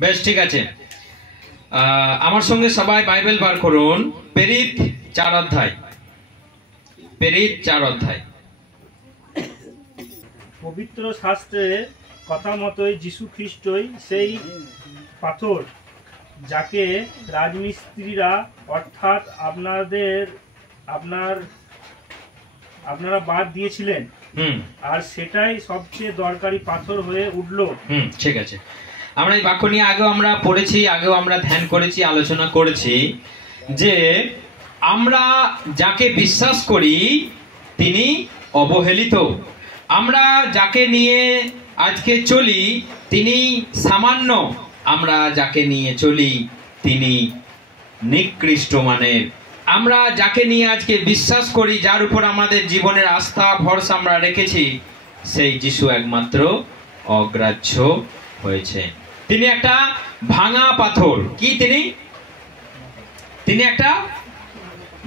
বেশ, ঠিক আছে। আমার সঙ্গে সবাই বাইবেল বার করুন, প্রেরিত 4 অধ্যায়। প্রেরিত 4 অধ্যায়। পবিত্র শাস্ত্রের কথা মতোই যীশু খ্রিস্টই সেই পাথর যাকে রাজমিস্ত্রিরা অর্থাৎ আপনারা বাদ দিয়েছিলেন, আর সেটাই সবচেয়ে দরকারি পাথর হয়ে উঠলো। ঠিক আছে। আমরা এই বাক্য নিয়ে আগেও আমরা পড়েছি, আগেও আমরা ধ্যান করেছি, আলোচনা করেছি যে আমরা যাকে বিশ্বাস করি তিনি অবহেলিত। আমরা যাকে নিয়ে আজকে চলি তিনি সামান্য, আমরা যাকে নিয়ে চলি তিনি নিকৃষ্ট মানের। আমরা যাকে নিয়ে আজকে বিশ্বাস করি, যার উপর আমাদের জীবনের আস্থা ভরসা আমরা রেখেছি, সেই যিশু একমাত্র অগ্রাহ্য হয়েছে। তিনি একটা ভাঙা পাথর। কি তিনি একটা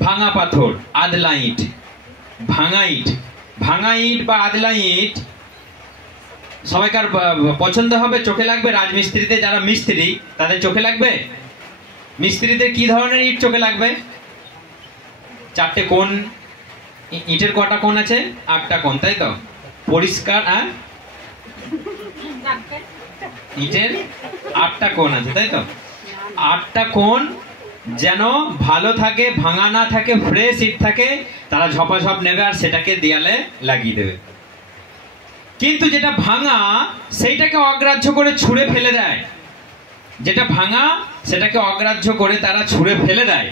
ভাঙা পাথর, আদলা ইট, ভাঙা ইট। ভাঙা ইট বা আদলা ইট সবাইকার পছন্দ হবে, চোখে লাগবে? রাজমিস্ত্রিতে যারা মিস্ত্রি তাদের চোখে লাগবে? মিস্ত্রিদের কি ধরনের ইট চোখে লাগবে? 4টে কোণ, ইটের কটা কোণ আছে? 8টা কোণ, তাই তো? পরিষ্কার, ইটের 8টা কোণ আছে, তাই তো? 8টা কোণ যেন ভালো থাকে, ভাঙা না থাকে, ফ্রেশ ইট থাকে, তারা ঝপাঝপ নেবে আর সেটাকে দেয়ালে লাগিয়ে দেবে। কিন্তু যেটা ভাঙা সেইটাকে অগ্রাহ্য করে ছুঁড়ে ফেলে দেয়। যেটা ভাঙা সেটাকে অগ্রাহ্য করে তারা ছুঁড়ে ফেলে দেয়।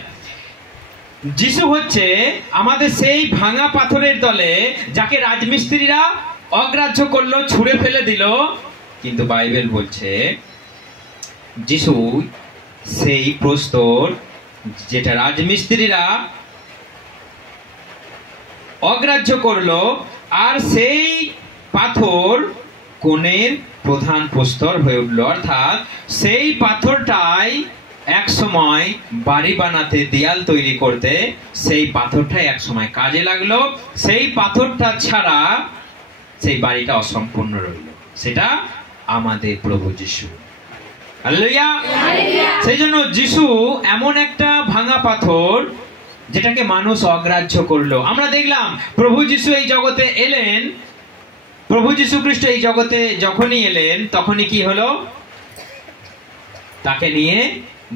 যিশু হচ্ছে আমাদের সেই ভাঙা পাথরের দলে, যাকে রাজমিস্ত্রিরা অগ্রাহ্য করলো, ছুঁড়ে ফেলে দিল। কিন্তু বাইবেল বলছে যিশু সেই প্রস্তর যেটা রাজমিস্ত্রিরা অগ্রাহ্য করলো, আর সেই পাথর কোণের প্রধান প্রস্তর হয়ে উঠল। অর্থাৎ সেই পাথরটাই এক সময় বাড়ি বানাতে, দেয়াল তৈরি করতে সেই পাথরটাই এক সময় কাজে লাগলো। সেই পাথরটা ছাড়া সেই বাড়িটা অসম্পূর্ণ রইল। সেটা আমাদের প্রভু যিশু। হালেলুয়া। সেই জন্য যিশু এমন একটা ভাঙা পাথর যেটাকে মানুষ অগ্রাহ্য করলো। আমরা দেখলাম প্রভু যিশু এই জগতে এলেন, প্রভু যিশু খ্রিস্ট এই জগতে যখনই এলেন তখনই কি হলো? তাকে নিয়ে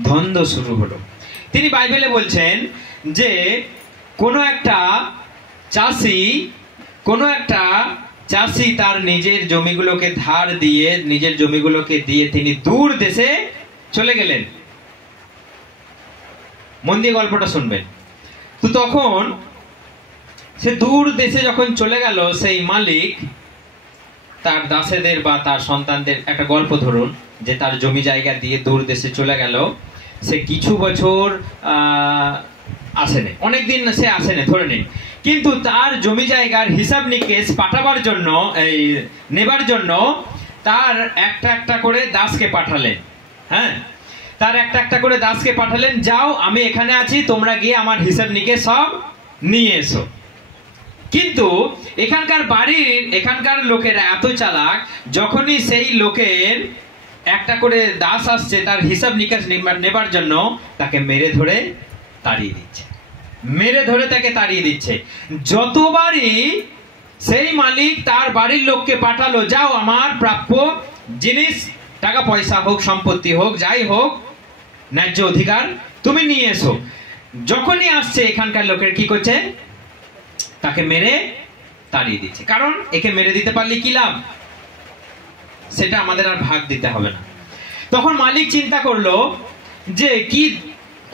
দ্বন্দ্ব শুরু হলো। তিনি বাইবেলে বলছেন যে কোনো একটা চাষি তার নিজের জমিগুলোকে ধার দিয়ে, নিজের জমিগুলোকে দিয়ে তিনি দূর দেশে চলে গেলেন। মন দিয়ে গল্পটা শুনবেন। তো তখন সে দূর দেশে যখন চলে গেল, সেই মালিক তার দাসেদের বা তার সন্তানদের, একটা গল্প ধরুন যে তার জমি জায়গা দিয়ে দূর দেশে চলে গেল, সে কিছু বছর আসেনি, অনেকদিন সে আসেনি ধরে নিন, কিন্তু তার জমি জায়গার হিসাব নিকেশ পাঠাবার জন্য, এই নেবার জন্য তার একটা একটা করে দাসকে পাঠালেন। হ্যাঁ, তার একটা একটা করে দাসকে পাঠালেন, যাও আমি এখানে আছি, তোমরা গিয়ে আমার হিসাব নিকেশ সব নিয়ে এসো। কিন্তু এখানকার লোকেরা এত চালাক, যখনই সেই লোকের একটা করে দাস আসছে তার হিসাব নিকাশ নেবার জন্য, তাকে মেরে ধরে তাড়িয়ে দিচ্ছে। যতবারই সেই মালিক তার বাড়ির লোককে পাঠালো, যাও আমার প্রাপ্য জিনিস, টাকা পয়সা হোক, সম্পত্তি হোক, যাই হোক, ন্যায্য অধিকার তুমি নিয়ে এসো, যখনই আসছে এখানকার লোকের কি করছে? তাকে মেরে তাড়িয়ে দিচ্ছে। কারণ একে মেরে দিতে পারলে কি লাভ? সেটা আমাদের আর ভাগ দিতে হবে না। তখন মালিক চিন্তা করলো যে কি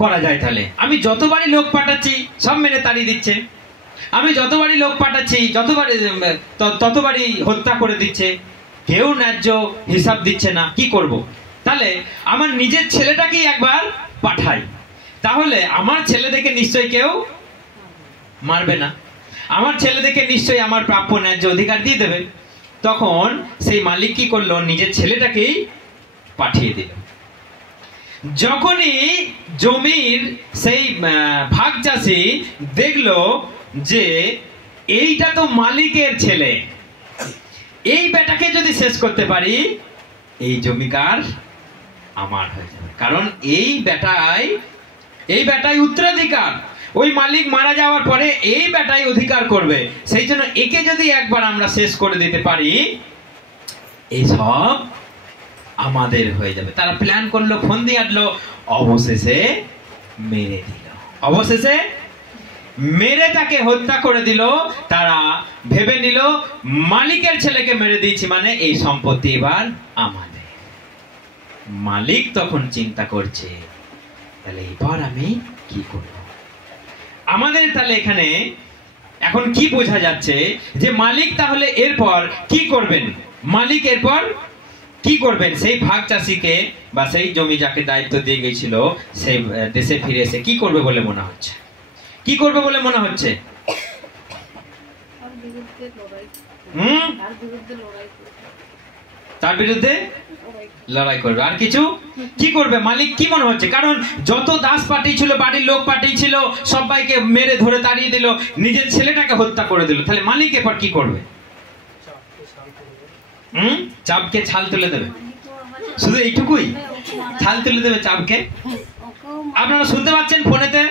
করা যায় তাহলে? আমি যতবারই লোক পাঠাচ্ছি সব মেরে তাড়িয়ে দিচ্ছে, আমি যতবারই লোক পাঠাচ্ছি ততবারই হত্যা করে দিচ্ছে, কেউ ন্যায্য হিসাব দিচ্ছে না, কি করব? তাহলে আমার নিজের ছেলেটাকেই একবার পাঠাই, তাহলে আমার ছেলে দেখে নিশ্চয়ই কেউ মারবে না, আমার ছেলে দেখে নিশ্চয়ই আমার প্রাপ্য ন্যায্য অধিকার দিয়ে দেবে। তখন সেই মালিক কি করলো? নিজের ছেলেটাকেই পাঠিয়ে দিল। যখনই জমির সেই ভাগ চাষি দেখলো যে এইটা তো মালিকের ছেলে, এই বেটাকে যদি শেষ করতে পারি, এই জমিকার আমার হয়ে যাবে। কারণ এই বেটাই উত্তরাধিকার। ওই মালিক মারা যাওয়ার পরে এই বেটাই অধিকার করবে। সেই জন্য একে যদি একবার আমরা শেষ করে দিতে পারি, এই সব আমাদের হয়ে যাবে। তারা প্ল্যান করলো, ফন্দি আটলো, অবশেষে মেরে দিল। অবশেষে মেরে তাকে হত্যা করে দিল। তারা ভেবে নিল মালিকের ছেলেকে মেরে দিয়েছি মানে এই সম্পত্তি এবার আমাদের। মালিক তখন চিন্তা করছে, তাহলে এবার আমি কি করব? আমাদের তাহলে এখানে এখন কি বোঝা যাচ্ছে যে মালিক তাহলে এরপর কি করবেন? মালিক এরপর কি করবেন? সেই ভাগ চাষিকে বা সেই জমি যাকে দায়িত্ব দিয়ে গেছিল সেই দেশে ফিরে এসে কি করবে বলে মনে হচ্ছে? কি করবে বলে মনে হচ্ছে? তার বিরুদ্ধে লড়াই করবে। আর কিছু কি করবে মালিক? কি মনে হচ্ছে? কারণ যত দাস পাঠিয়েছিল, বাড়ির লোক পাঠিয়েছিল, সবাইকে মেরে ধরে তাড়িয়ে দিল, নিজের ছেলেটাকে হত্যা করে দিল। তাহলে মালিক এরপর কি করবে? চাপকে ছাল তুলে দেবে। শুধু এইটুকুই? ছাল তুলে দেবে চাপকে? আপনারা শুনতে পাচ্ছেন ফোনেতে?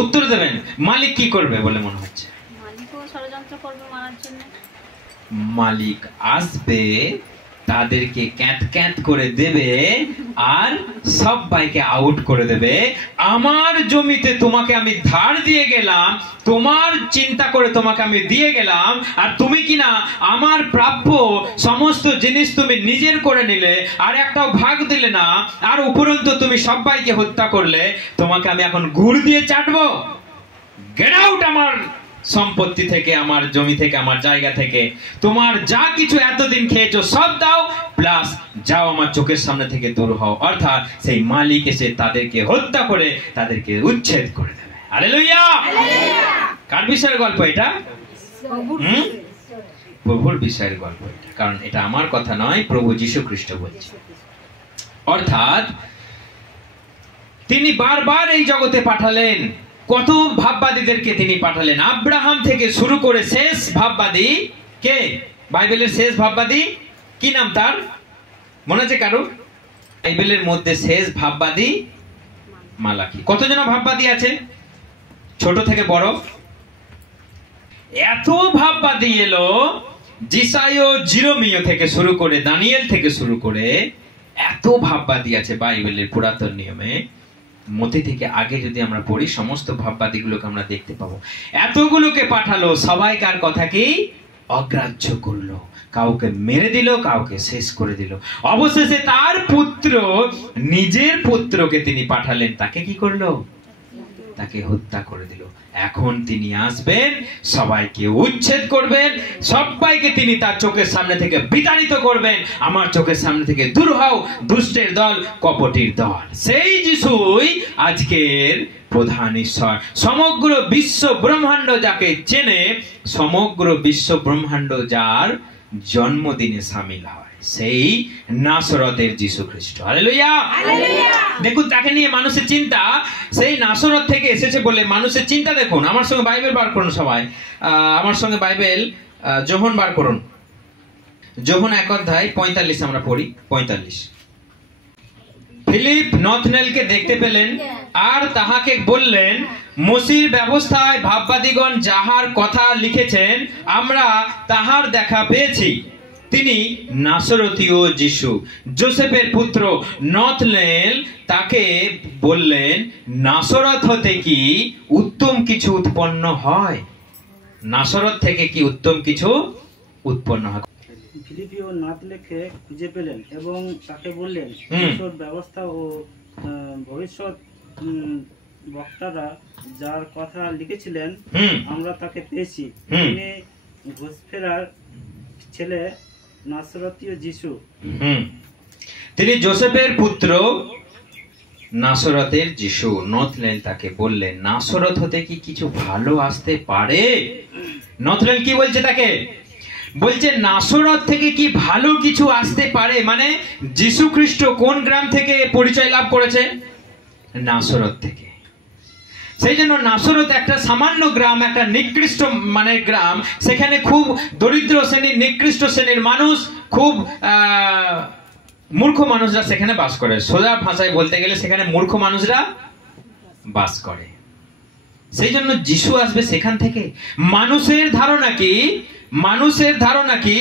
উত্তর দেবেন। মালিক কি করবে বলে মনে হচ্ছে? মালিক আসবে, তাদেরকে ক্যাঁত ক্যাঁত করে দেবে আর সবাইকে আউট করে দেবে। আমার জমিতে তোমাকে আমি ধার দিয়ে গেলাম, তোমার চিন্তা করে তোমাকে আমি দিয়ে গেলাম, আর তুমি কিনা আমার প্রাপ্য সমস্ত জিনিস তুমি নিজের করে নিলে, আর একটাও ভাগ দিলে না, আর উপরন্তু তুমি সবাইকে হত্যা করলে। তোমাকে আমি এখন গুড় দিয়ে চাটবো। গেট আউট আমার সম্পত্তি থেকে, আমার জমি থেকে, আমার জায়গা থেকে। তোমার যা কিছু এতদিন খেয়েছো সব দাও, প্লাস যাও আমার চোখের সামনে থেকে দূর হও। অর্থাৎ সেই মালিক এসে তাদেরকে হত্যা করে তাদেরকে উচ্ছেদ করে দেবে। হালেলুয়া! কার বিষয়ের গল্প এটা? প্রভুর বিষয়ের গল্প এটা। কারণ এটা আমার কথা নয়, প্রভু যীশু খ্রিস্ট বলছে। অর্থাৎ তিনি বারবার এই জগতে পাঠালেন। কত ভাববাদীদেরকে তিনি পাঠালেন। আব্রাহাম থেকে শুরু করে শেষ ভাববাদী কে? বাইবেলের শেষ ভাববাদী কি নাম তার? মনে আছে কারো? বাইবেলের মধ্যে শেষ ভাববাদী মালাকি। কতজন ভাববাদী আছে ছোট থেকে বড়? এত ভাববাদী এলো, জিসাইও, জিরোমিও থেকে শুরু করে, দানিয়েল থেকে শুরু করে এত ভাববাদী আছে বাইবেলের পুরাতন নিয়মে। মতি থেকে আগে যদি আমরা পড়ি, সমস্ত ভাববাদীগুলোকে আমরা দেখতে পাবো। এতগুলোকে পাঠালো, সবাইকার কথাকেই অগ্রাহ্য করলো, কাউকে মেরে দিল, কাউকে শেষ করে দিল। অবশেষে তার পুত্র, নিজের পুত্রকে তিনি পাঠালেন, তাকে কি করলো? তাকে হত্যা করে দিল। এখন তিনি আসবেন, সবাইকে উচ্ছেদ করবেন, সবাইকে তিনি তার চোখের সামনে থেকে বিতাড়িত করবেন। আমার চোখের সামনে থেকে দূর হও দুষ্টের দল, কপটির দল। সেই যিশুই আজকের প্রধান ঈশ্বর। সমগ্র বিশ্ব ব্রহ্মাণ্ড যাকে চেনে, সমগ্র বিশ্ব ব্রহ্মাণ্ড যার জন্মদিনে সামিল হয়, সেই নাসরতের যীশু খ্রিস্ট। হালেলুয়া! দেখুন তাকে নিয়ে মানুষের চিন্তা সেই নাসরত থেকে এসেছে বলে মানুষের চিন্তা। দেখুন, আমার সঙ্গে বাইবেল বার করুন সবাই। আমার সঙ্গে বাইবেল যোহন বার করুন। যোহন 1 অধ্যায় 45 আমরা পড়ি। 45। ফিলিপ নথনেলকে দেখতে পেলেন আর তাহাকে বললেন, মসির ব্যবস্থায় ভাববাদীগণ যাহার কথা লিখেছেন আমরা তাহার দেখা পেয়েছি, তিনি নাসরতীয় যিশু, যোসেফের পুত্র। নথনেল তাকে বললেন, নাসরত হতে কি উত্তম কিছু উৎপন্ন হয়? নাসরত থেকে কি উত্তম কিছু উৎপন্ন হয়? ফিলিপীয় নাথনেলকে খুঁজে পেলেন এবং তাকে বললেন, ঈশ্বর ব্যবস্থা ও ভবিষ্যৎ বক্তারা যার কথা লিখেছিলেন আমরা তাকে পেয়েছি, তিনি গোসফেরার ছেলে, নাসরতীয় যিশু। তিনি যোসেফের পুত্র, নাসরতের যিশু। নথনেল তাকে বললেন, নাসরত হতে কি কিছু ভালো আসতে পারে? নথনেল কি বলছে তাকে? বলছে নাসরত থেকে কি ভালো কিছু আসতে পারে? মানে যীশু খ্রিস্ট কোন গ্রাম থেকে পরিচয় লাভ করেছে? নাসরত থেকে। সেই জন্য নাসরত একটা সামান্য গ্রাম, একটা নিকৃষ্ট মানের গ্রাম। সেখানে খুব দরিদ্র শ্রেণীর, নিকৃষ্ট শ্রেণীর মানুষ, খুব মূর্খ মানুষরা সেখানে বাস করে। সোজা ভাষায় বলতে গেলে সেখানে মূর্খ মানুষরা বাস করে। সেই জন্য যিশু আসবে সেখান থেকে। মানুষের ধারণা কি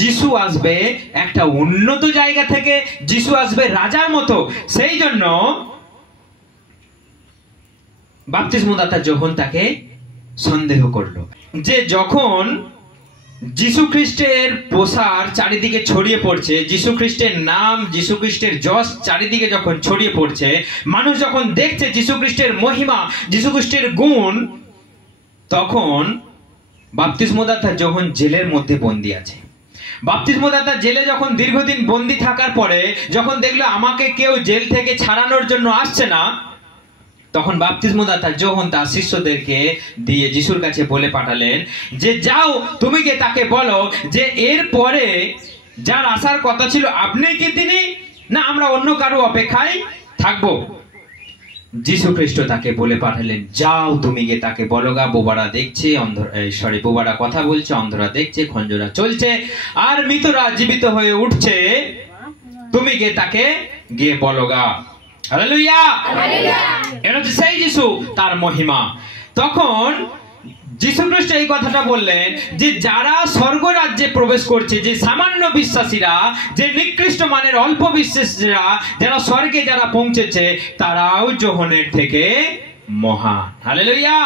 যিশু আসবে একটা উন্নত জায়গা থেকে, যিশু আসবে রাজার মতো। সেই জন্য বাপ্তিস্মদাতা যোহন তাকে সন্দেহ করলো যে যখন যিশু খ্রিস্টের প্রসার চারিদিকে ছড়িয়ে পড়ছে, যিশু খ্রিস্টের নাম, যিশু খ্রিস্টের যশ চারিদিকে যখন ছড়িয়ে পড়ছে, মানুষ যখন দেখছে যিশু খ্রিস্টের মহিমা, যিশু খ্রিস্টের গুণ, তখন বাপ্তিস্মদাতা যোহন জেলের মধ্যে বন্দী আছে। বাপ্তিস্মদাতা জেলে যখন দীর্ঘদিন বন্দী থাকার পরে যখন দেখলো আমাকে কেউ জেল থেকে ছাড়ানোর জন্য আসছে না, তখন বাপ্তিস্মদাতা যোহন তার শিষ্যদেরকে দিয়ে যিশুর কাছে বলে পাঠালেন যে যাও, তুমি গিয়ে তাকে বলো যে এর পরে যার আসার কথা ছিল আপনি কি তিনি, না আমরা অন্য কারো অপেক্ষায় থাকবো। যিশু খ্রিস্ট তাকে বলে পাঠালেন যাও, তুমি গিয়ে তাকে বলো গা, বোবারা দেখছে, বোবারা কথা বলছে, অন্ধরা দেখছে, খঞ্জরা চলছে, আর মৃতরা জীবিত হয়ে উঠছে, তুমি গিয়ে তাকে গিয়ে বলো গা। হালেলুয়া! এটা হচ্ছে সেই যিশু, তার মহিমা। তখন যিশু খ্রিস্ট এই কথাটা বললেন যে যারা স্বর্গরাজ্যে প্রবেশ করছে, যে সামান্য বিশ্বাসীরা, যে নিকৃষ্ট মানের অল্প বিশ্বাসীরা, যারা স্বর্গে যারা পৌঁছেছে, তারাও যোহনের থেকে মহান। হালেলুয়া!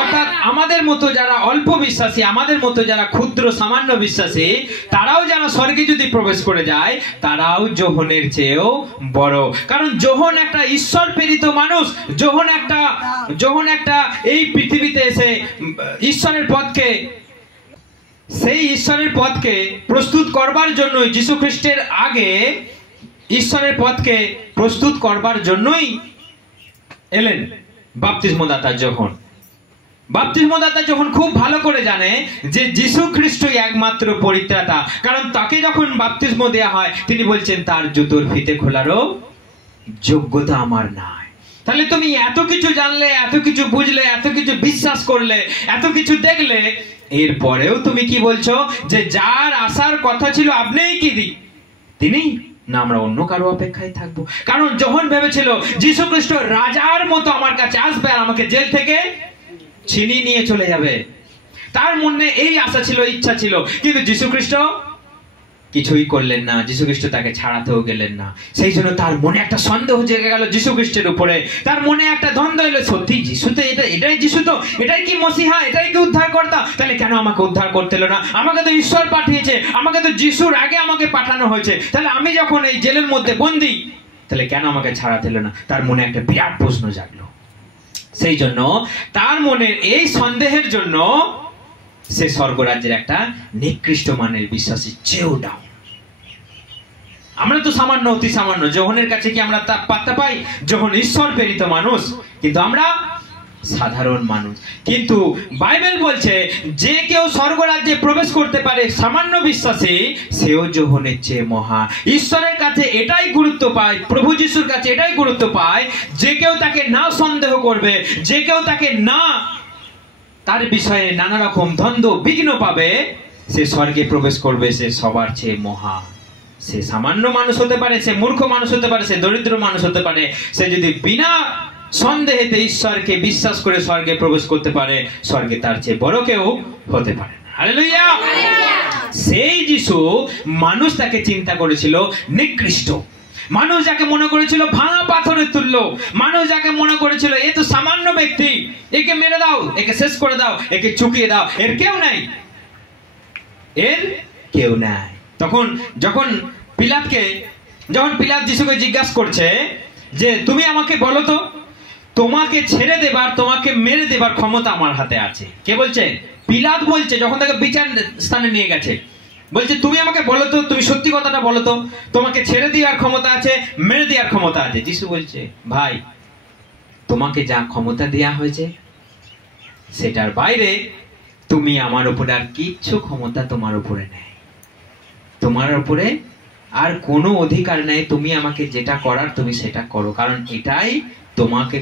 অর্থাৎ আমাদের মতো যারা অল্প বিশ্বাসী, আমাদের মতো যারা ক্ষুদ্র সামান্য বিশ্বাসী, তারাও যারা স্বর্গে যদি প্রবেশ করে যায়, তারাও যোহনের চেয়েও বড়। কারণ যোহন একটা ঈশ্বর প্রেরিত মানুষ। যোহন একটা এই পৃথিবীতে এসে ঈশ্বরের পথকে প্রস্তুত করবার জন্য, যিশু খ্রিস্টের আগে ঈশ্বরের পথকে প্রস্তুত করবার জন্যই এলেন বাপ্তিস্মদাতা যোহন খুব ভালো করে জানে যে যিশু খ্রিস্টই একমাত্র পরিত্রাতা। কারণ তাকে যখন বাপ্তিস্ম দেয়া হয়, তিনি বলছেন তার জুতোর ফিতে খোলারও যোগ্যতা আমার নাই। তাহলে তুমি এত কিছু জানলে, এত কিছু বুঝলে, এত কিছু বিশ্বাস করলে, এত কিছু দেখলে, এরপরেও তুমি কি বলছো যে যার আসার কথা ছিল আপনিই কি তিনি, না আমরা অন্য কারো অপেক্ষায় থাকবো। কারণ যখন ভেবেছিল যিশু খ্রিস্ট রাজার মতো আমার কাছে আসবে আর আমাকে জেল থেকে ছিনিয়ে নিয়ে চলে যাবে, তার মনে এই আশা ছিল, ইচ্ছা ছিল, কিন্তু যিশু খ্রিস্ট কিছুই করলেন না। যিশু খ্রিস্ট তাকে ছাড়াতেও গেলেন না। সেই জন্য তার মনে একটা সন্দেহ জেগে গেল যিশু খ্রিস্টের উপরে। তার মনে একটা দ্বন্দ্ব এলো, সত্যি যিশু তো এটাই যিশু, তো এটাই কি মসিহা, এটাই কি উদ্ধারকর্তা, তাহলে কেন আমাকে উদ্ধার করতে এলো না? আমাকে তো ঈশ্বর পাঠিয়েছে, আমাকে তো যিশুর আগে আমাকে পাঠানো হয়েছে, তাহলে আমি যখন এই জেলের মধ্যে বন্দী, তাহলে কেন আমাকে ছাড়াতে এলো না? তার মনে একটা বিরাট প্রশ্ন জাগলো। সেই জন্য তার মনের এই সন্দেহের জন্য সে স্বর্গরাজ্যের একটা নিকৃষ্ট মানের বিশ্বাসী চেয়েও ডাউন। আমরা তো সামান্য, অতি সামান্য। যোহনের কাছে কি আমরা তা পাত্তা পাই? যোহন ঈশ্বর প্রেরিত মানুষ, কিন্তু আমরা সাধারণ মানুষ। কিন্তু বাইবেল বলছে যে কেউ স্বর্গরাজ্যে প্রবেশ করতে পারে সামান্য বিশ্বাসী, সেও যোহনের চেয়ে মহা। ঈশ্বরের কাছে এটাই গুরুত্ব পায়, প্রভু যিশুর কাছে এটাই গুরুত্ব পায়, যে কেউ তাকে না সন্দেহ করবে, যে কেউ তাকে না, তার বিষয়ে নানা রকম দ্বন্দ্ব বিঘ্ন পাবে, সে স্বর্গে প্রবেশ করবে, সে সবার চেয়ে মহা। সে সামান্য মানুষ হতে পারে, সে মূর্খ মানুষ হতে পারে, সে দরিদ্র মানুষ হতে পারে, সে যদি বিনা সন্দেহেতে ঈশ্বরকে বিশ্বাস করে স্বর্গে প্রবেশ করতে পারে, স্বর্গে তার চেয়ে বড় কেউ হতে পারে না। হালেলুয়া! সেই যিশু, মানুষ তাকে চিন্তা করেছিল নিকৃষ্ট, মানুষ যাকে মনে করেছিল ভাঙা পাথরের তুল্য, মানুষ যাকে মনে করেছিল এ তো সামান্য ব্যক্তি, একে মেরে দাও, একে শেষ করে দাও, একে চুকিয়ে দাও, এর কেউ নাই, এর কেউ নাই। তখন যখন পিলাত যিশুকে জিজ্ঞাসা করছে যে তুমি আমাকে বলো তো, তোমাকে ছেড়ে দেবার, তোমাকে মেরে দেবার ক্ষমতা আমার হাতে আছে। কে বলছে? পিলাত বলছে, যখন তাকে বিচার স্থানে নিয়ে গেছে, বলছে তুমি আমাকে বলো তো, তুমি সত্যি কথাটা বলো তো, তোমাকে ছেড়ে দেওয়ার ক্ষমতা আছে, মেরে দেওয়ার ক্ষমতা আছে। যিশু বলছে ভাই, তোমাকে যা ক্ষমতা দেয়া হয়েছে সেটার বাইরে তুমি আমার উপরে আর কিচ্ছু ক্ষমতা তোমার উপরে নেই, তোমার উপরে আর কোনো অধিকার নেই। তুমি আমাকে যেটা করার তুমি সেটা করো, কারণ এটাই তোমাকে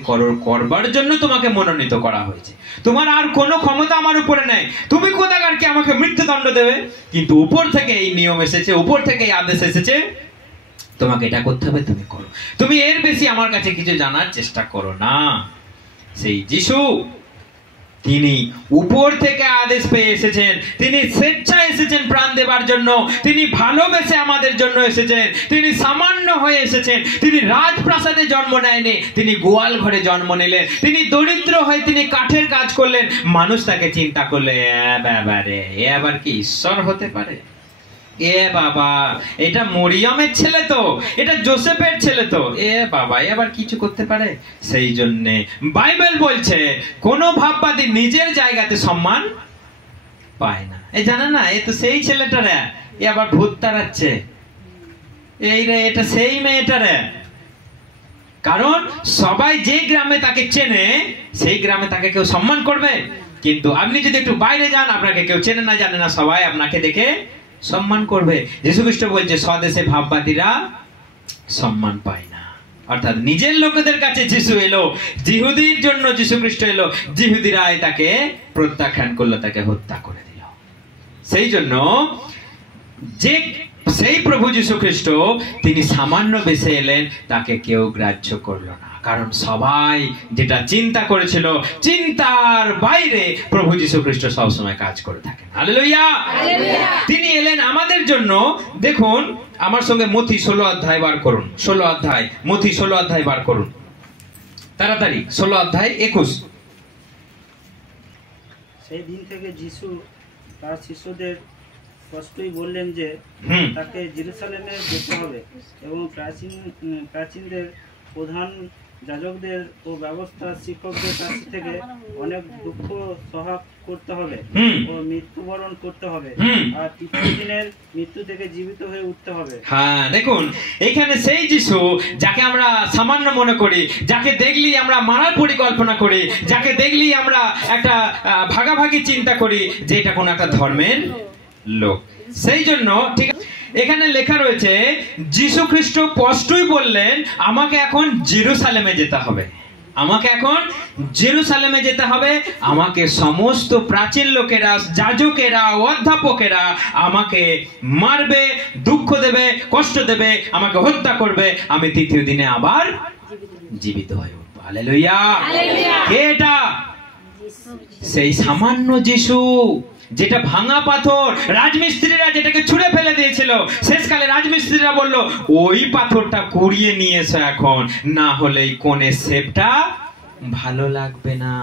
করবার জন্য তোমাকে মনোনীত করা হয়েছে। তোমার আর কোনো ক্ষমতা আমার উপরে নেই, তুমি কোথাকার কি আমাকে মৃত্যুদণ্ড দেবে? কিন্তু উপর থেকে এই নিয়ম এসেছে, উপর থেকে এই আদেশ এসেছে, তোমাকে এটা করতে হবে, তুমি করো। তুমি এর বেশি আমার কাছে কিছু জানার চেষ্টা করো না। সেই যিশু, তিনি উপর থেকে আদেশ পেয়ে এসেছেন, তিনি স্বেচ্ছায় এসেছেন প্রাণ দেবার জন্য, তিনি ভালোবেসে আমাদের জন্য এসেছেন, তিনি সামান্য হয়ে এসেছেন, তিনি রাজপ্রাসাদে জন্ম নেয়নি, তিনি গোয়াল ঘরে জন্ম নিলেন, তিনি দরিদ্র হয়ে তিনি কাঠের কাজ করলেন। মানুষ তাকে চিন্তা করলে, এ আবার কি ঈশ্বর হতে পারে? এ বাবা, এটা মরিয়মের ছেলে তো, এটা জোসেফের ছেলে তো, এ বাবা এ আবার কিছু করতে পারে? সেই জন্যে বাইবেল বলছে কোন ভাববাদী নিজের জায়গাতে সম্মান পায় না। এই জানে না, এ তো সেই ছেলেটা রে, এ আবার ভূত তাড়াচ্ছে, এই রে এটা সেই মেয়েটা রে। কারণ সবাই যে গ্রামে তাকে চেনে, সেই গ্রামে তাকে কেউ সম্মান করবে। কিন্তু আপনি যদি একটু বাইরে যান, আপনাকে কেউ চেনে না জানে না, সবাই আপনাকে দেখে সম্মান করবে। যীশু খ্রিস্ট বলছে স্বদেশে ভাববাদীরা সম্মান পায় না। অর্থাৎ নিজের লোকেদের কাছে যিশু এলো, জিহুদির জন্য যীশু খ্রিস্ট এলো, জিহুদিরা তাকে প্রত্যাখ্যান করলো, তাকে হত্যা করে দিল। সেই জন্য যে সেই প্রভু যীশু খ্রিস্ট তিনি সামান্য বেশে এলেন, তাকে কেউ গ্রাহ্য করলো না। কারণ সবাই যেটা চিন্তা করেছিল, চিন্তার বাইরে প্রভু যীশু খ্রিস্ট সবসময় কাজ করে থাকেন। হালেলুয়া! তিনি এলেন আমাদের জন্য। দেখুন আমার সঙ্গে মথি 16 অধ্যায় বার করুন। 16 অধ্যায়, মথি 16 অধ্যায় বার করুন তাড়াতাড়ি। 16 অধ্যায় 21। সেই দিন থেকে যিশু তার শিষ্যদের স্পষ্টই বললেন যে তাকে জেরুসালেমে যেতে হবে এবং প্রাচীনদের, প্রধান যাজকদের ও ব্যবস্থা শিক্ষকদের কাছ থেকে অনেক দুঃখ সহ্য করতে হবে ও মৃত্যুবরণ করতে হবে, আর তৃতীয় দিনের মৃত্যু থেকে জীবিত হয়ে উঠতে হবে। হ্যাঁ, দেখুন এখানে সেই যিশু যাকে আমরা সামান্য মনে করি, যাকে দেখলি আমরা মারার পরিকল্পনা করি, যাকে দেখলি আমরা একটা ভাগাভাগি চিন্তা করি যে এটা কোন একটা ধর্মের লোক, সেই জন্য ঠিক এখানে লেখা রয়েছে যীশু খ্রিস্ট স্পষ্টই বললেন আমাকে এখন জেরুসালেমে যেতে হবে, আমাকে এখন জেরুসালেমে যেতে হবে। আমাকে সমস্ত প্রাচীন লোকেরা, যাজকেরা, অধ্যাপকেরা আমাকে মারবে, দুঃখ দেবে, কষ্ট দেবে, আমাকে হত্যা করবে, আমি তৃতীয় দিনে আবার জীবিত হয়ে উঠবো। হালেলুয়া! কে এটা? সেই সামান্য যিশু, যেটা ভাঙা পাথর, রাজমিস্ত্রিরা যেটাকে ছুঁড়ে ফেলে দিয়েছিল, শেষকালে রাজমিস্ত্রিরা বলল ওই পাথরটা কুড়িয়ে নিয়ে এসো এখন, না হলে কোণের শেপটা ভালো লাগবে না।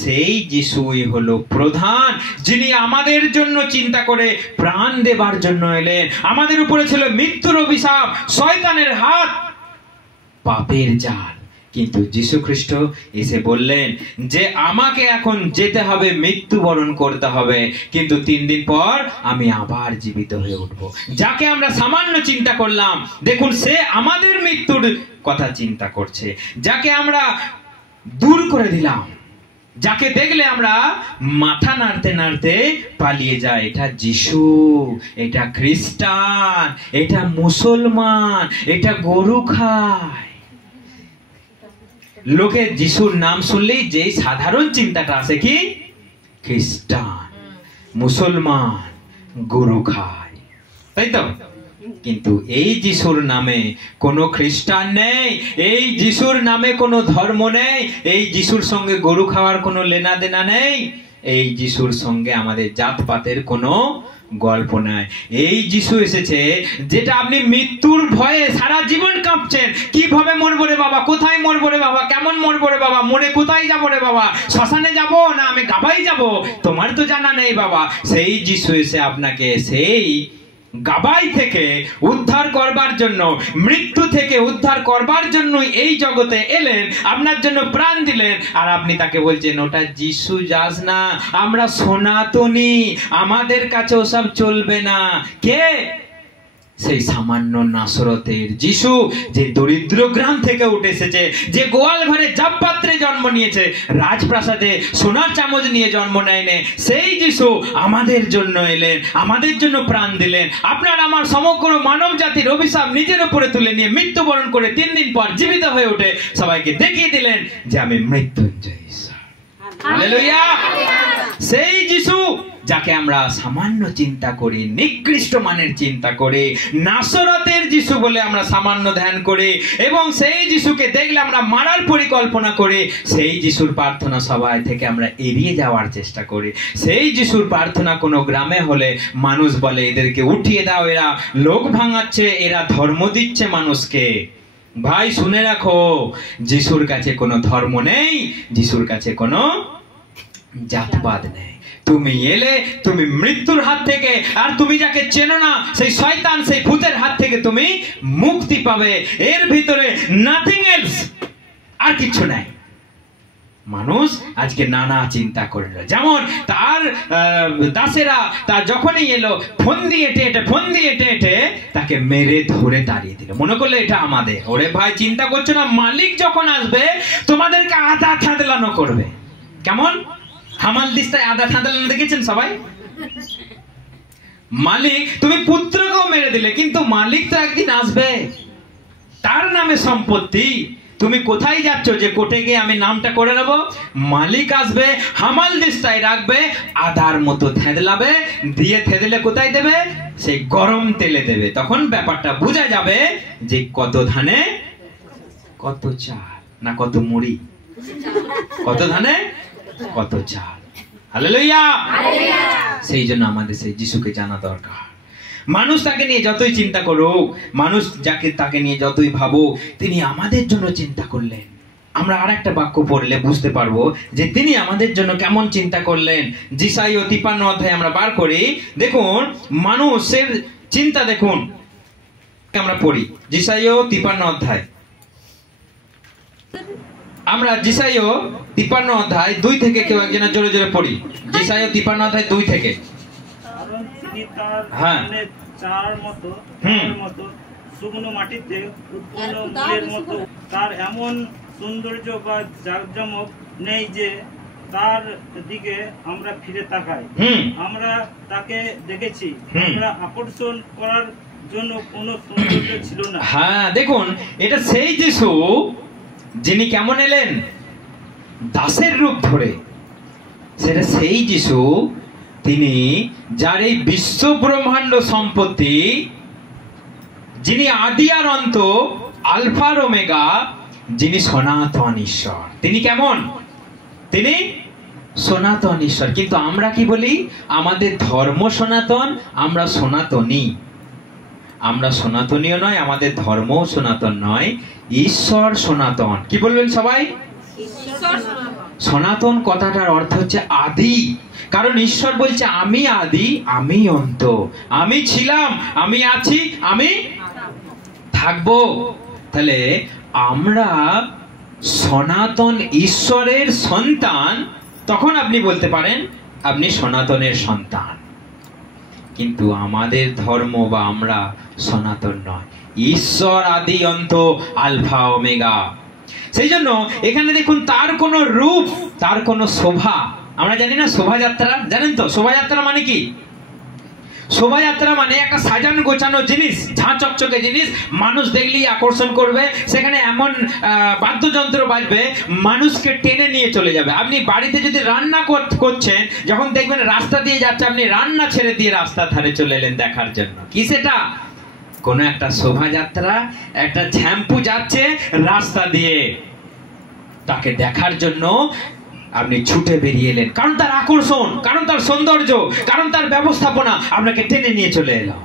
সেই যিশুই হলো প্রধান, যিনি আমাদের জন্য চিন্তা করে প্রাণ দেবার জন্য এলেন। আমাদের উপরে ছিল মৃত্যুর অভিশাপ, শয়তানের হাত, পাপের জাল, কিন্তু যীশু খ্রিস্ট এসে বললেন যে আমাকে এখন যেতে হবে, মৃত্যুবরণ করতে হবে, কিন্তু 3 দিন পর আমি আবার জীবিত হয়ে উঠব। যাকে আমরা সামান্য চিন্তা করলাম, দেখুন সে আমাদের মৃত্যুর কথা চিন্তা করছে। যাকে আমরা দূর করে দিলাম, যাকে দেখলে আমরা মাথা নাড়তে নাড়তে পালিয়ে যাই, এটা যিশু, এটা খ্রিস্টান, এটা মুসলমান, এটা গরু খায়। লোকে যিশুর নাম শুনলেই যে সাধারণ চিন্তাটা আসে কি? খ্রিস্টান, মুসলমান, গরু খায়, তাই তো? কিন্তু এই যিশুর নামে কোনো খ্রিস্টান নেই, এই যিশুর নামে কোনো ধর্ম নেই, এই যিশুর সঙ্গে গরু খাওয়ার কোনো লেনা দেনা নেই, এই যিশুর সঙ্গে আমাদের জাতপাতের কোনো গল্প নাই। এই যিশু এসেছে যেটা আপনি মৃত্যুর ভয়ে সারা জীবন কাঁপছেন, কিভাবে মরবো রে বাবা, কোথায় মরবো রে বাবা, কেমন মরবো রে বাবা, মরে কোথায় যাবো রে বাবা, শ্মশানে যাবো না আমি গাবাই যাবো, তোমার তো জানা নেই বাবা। সেই যিশু এসে আপনাকে সেই গাবাই থেকে উদ্ধার করবার জন্য, মৃত্যু থেকে উদ্ধার করবার জন্য এই জগতে এলেন, আপনার জন্য প্রাণ দিলেন, আর আপনি তাকে বলছেন ওটা যিশু যাস না, আমরা সনাতনী, আমাদের কাছে ওসব চলবে না। কে? সেই সামান্য নাসরতের যিশু, যে দরিদ্র গ্রাম থেকে উঠে এসেছে, যে গোয়াল ঘরে জাপ পাত্রে জন্ম নিয়েছে, রাজপ্রাসাদে সোনার চামচ নিয়ে জন্ম নেয়নি, সেই যিশু আমাদের জন্য এলেন, আমাদের জন্য প্রাণ দিলেন। আপনার আমার সমগ্র মানব জাতির অভিশাপ নিজের উপরে তুলে নিয়ে মৃত্যুবরণ করে 3 দিন পর জীবিত হয়ে উঠে সবাইকে দেখিয়ে দিলেন যে আমি মৃত্যুঞ্জয় ঈশ্বর। হালেলুয়া! সেই যিশু যাকে আমরা সামান্য চিন্তা করি, নিকৃষ্ট মানের চিন্তা করি, নাসরতের যিশু বলে আমরা সামান্য ধ্যান করি, এবং সেই যিশুকে দেখলে আমরা মারার পরিকল্পনা করি, সেই যিশুর প্রার্থনা সভায় থেকে আমরা এড়িয়ে যাওয়ার চেষ্টা করি। সেই যিশুর প্রার্থনা কোনো গ্রামে হলে মানুষ বলে এদেরকে উঠিয়ে দাও, এরা লোক ভাঙাচ্ছে, এরা ধর্ম দিচ্ছে মানুষকে। ভাই শুনে রাখো, যিশুর কাছে কোনো ধর্ম নেই, যিশুর কাছে কোনো জাতপাত নেই। তুমি এলে, তুমি মৃত্যুর হাত থেকে, আর তুমি যাকে চেনো না সেই শয়তান, সেই ভূতের হাত থেকে তুমি মুক্তি পাবে। এর ভিতরে নাথিং এলস, আর কিছু নাই। মানুষ আজকে নানা চিন্তা করল, যেমন তার দাসেরা তার যখনই এলো ফোন দিয়ে টেটে তাকে মেরে ধরে তাড়িয়ে দিল, মনে করলে এটা আমাদের। ওরে ভাই, চিন্তা করছো না, মালিক যখন আসবে তোমাদেরকে আধা ঠাঁদলানো করবে। কেমন হামাল দিস্তায় আধা ঠাঁদলানো দেখেছেন সবাই? মালিক, তুমি পুত্রকেও মেরে দিলে, কিন্তু মালিক তো একদিন আসবে, তার নামে সম্পত্তি। তুমি কোথায় যাচ্ছ যে কোর্টে গিয়ে আমি নামটা করে নেব? মালিক আসবে, হামাল দিস্তায় রাখবে, আধার মতো থেদলাবে, দিয়ে থেদলে কোথায় দেবে? সেই গরম তেলে দেবে। তখন ব্যাপারটা বোঝা যাবে যে কত ধানে কত চাল, না কত মুড়ি, কত ধানে কত চাল। হালেলুয়া! সেই জন্য আমাদের সেই যিশুকে জানা দরকার। মানুষ তাকে নিয়ে যতই চিন্তা করুক, মানুষ যাকে তাকে নিয়ে যতই ভাবুক, তিনি আমাদের জন্য চিন্তা করলেন। আমরা আর একটা বাক্য পড়লে বুঝতে পারবো যে তিনি আমাদের জন্য কেমন চিন্তা করলেন। যিশাইয় 53 অধ্যায় আমরা বার করি, দেখুন মানুষের চিন্তা দেখুন। আমরা পড়ি যিশাইয় 53 অধ্যায়, আমরা যিশাইয় 53 অধ্যায় 2 থেকে, কেউ একজন জোরে জোরে পড়ি। যিশাইয় 53 অধ্যায় 2 থেকে। চার মতো শুকনো মাটিতে উৎপন্ন মূলের মতো তার এমন সৌন্দর্য বা জাঁকজমক নেই যে তার দিকে আমরা ফিরে তাকাই। আমরা তাকে দেখেছি, আমরা আকর্ষণ করার জন্য কোনো সৌন্দর্য ছিল না। হ্যাঁ, দেখুন এটা সেই যিশু যিনি কেমন এলেন? দাসের রূপ ধরে। সেটা সেই যিশু, তিনি যার এই বিশ্ব ব্রহ্মাণ্ড সম্পত্তি, যিনি আদি আর অন্ত, আলফা আর ওমেগা, যিনি সনাতন ঈশ্বর। তিনি কেমন? তিনি সনাতন ঈশ্বর। কিন্তু আমরা কি বলি? আমাদের ধর্ম সনাতন, আমরা সনাতনী। আমরা সনাতনীয় নয়, আমাদের ধর্মও সনাতন নয়, ঈশ্বর সনাতন। কি বলবেন সবাই? সনাতন কথাটার অর্থ হচ্ছে আদি। কারণ ঈশ্বর বলছে আমি আদি, আমি অন্ত, আমি ছিলাম, আমি আছি, আমি থাকবো। তাহলে আমরা সনাতন ঈশ্বরের সন্তান, তখন আপনি বলতে পারেন আপনি সনাতনের সন্তান। কিন্তু আমাদের ধর্ম বা আমরা সনাতন নয়, ঈশ্বর আদি অন্ত, আলফা ওমেগা। সেই জন্য এখানে দেখুন তার কোন রূপ, তার কোন শোভা। আমরা জানি না শোভাযাত্রা, জানেন তো শোভাযাত্রা মানে কি? শোভাযাত্রা মানে একটা সাজানো গোছানো জিনিস, ঝাঁ চকচকে জিনিস, মানুষ দেখলেই আকর্ষণ করবে। সেখানে এমন বাদ্যযন্ত্র বাজবে, মানুষকে টেনে নিয়ে চলে যাবে। আপনি বাড়িতে যদি রান্না করছেন, যখন দেখবেন রাস্তা দিয়ে যাচ্ছে, আপনি রান্না ছেড়ে দিয়ে রাস্তার ধারে চলে এলেন দেখার জন্য। কি সেটা? কোন একটা শোভাযাত্রা, একটা ঝ্যাম্পু যাচ্ছে রাস্তা দিয়ে, তাকে দেখার জন্য আপনি ছুটে বেরিয়ে এলেন। কারণ তার আকর্ষণ, কারণ তার সৌন্দর্য, কারণ তার ব্যবস্থাপনা আপনাকে টেনে নিয়ে চলে এলো।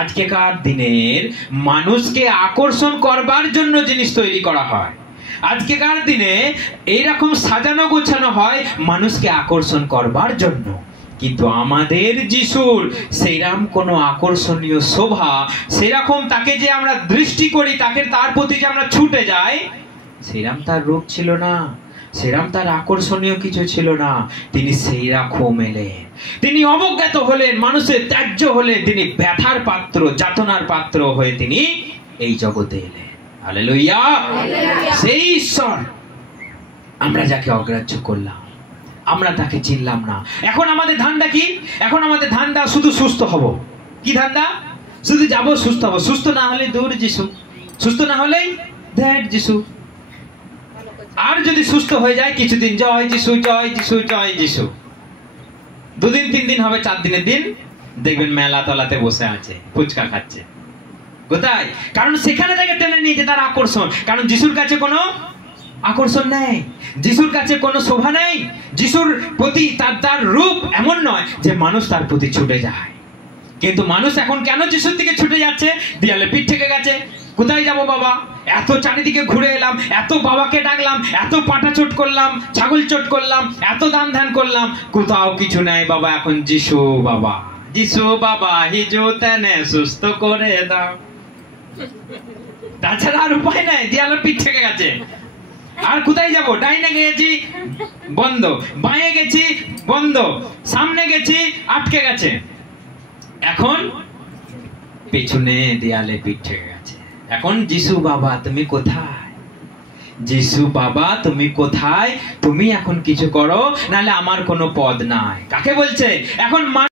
আজকেকার দিনের মানুষকে আকর্ষণ করবার জন্য জিনিস তৈরি করা হয়। আজকেকার দিনে এইরকম সাজানো গোছানো হয় মানুষকে আকর্ষণ করবার জন্য। কিন্তু আমাদের যিশুর সেইরকম কোনো আকর্ষণীয় শোভা, সেরকম তাকে যে আমরা দৃষ্টি করি, তার প্রতি যে আমরা ছুটে যাই, সেরকম তার রূপ ছিল না। সেরাম তার আকর্ষণীয় কিছু ছিল না, তিনি সেই রকম এলেন। তিনি অবজ্ঞাত হলেন, মানুষের ত্যায্য হলেন, তিনি ব্যথার পাত্র, যাতনার পাত্র হয়ে তিনি এই জগতে এলেন। হালেলুয়া। সেই ঈশ্বর আমরা যাকে অগ্রাহ্য করলাম, আমরা তাকে চিনলাম না। এখন আমাদের ধান্দা কি? এখন আমাদের ধান্দা শুধু সুস্থ হব। কি ধান্দা? শুধু যাব, সুস্থ হব। সুস্থ না হলে দূর যিশু, সুস্থ না হলেই ধ্যাট যিশু। আর যদি সুস্থ হয়ে যায় কিছুদিন, জয় যিশু, জয় যিশু, জয় যিশু। 2 দিন 3 দিন হবে, 4 দিনের দিন দেখবেন মেলা তলাতে বসে আছে, ফুচকা খাচ্ছে। কোথায়? কারণ সেখানে তাকে টেনে নিয়েছে তার আকর্ষণ। কারণ যিশুর কাছে কোনো আকর্ষণ নেই, যিশুর কাছে কোনো শোভা নেই। যিশুর প্রতি তার রূপ এমন নয় যে মানুষ তার প্রতি ছুটে যায়। কিন্তু মানুষ এখন কেন যিশুর দিকে ছুটে যাচ্ছে? দেয়ালে পিঠ থেকে গেছে। কোথায় যাব বাবা? এত চারিদিকে ঘুরে এলাম, এত বাবাকে ডাকলাম, এত পাটা চোট করলাম, ছাগল চোট করলাম, এত দান ধ্যান করলাম, কোথাও কিছু নেই বাবা। এখন যিশু বাবা, যিশু বাবা হিজু তেনে সুস্থ করে দাও। তাছাড়া আর উপায় নাই, দেয়ালে পিঠ থেকে গেছে। আর কোথায় যাব? ডাইনে গেছি বন্ধ, বাঁয়ে গেছি বন্ধ, সামনে গেছি আটকে গেছে। এখন পেছনে দেয়ালে পিঠ থেকে গেছে। এখন যিশু বাবা তুমি কোথায়? যিশু বাবা তুমি কোথায়? তুমি এখন কিছু করো, নাহলে আমার কোনো পদ নাই। কাকে বলছে? এখন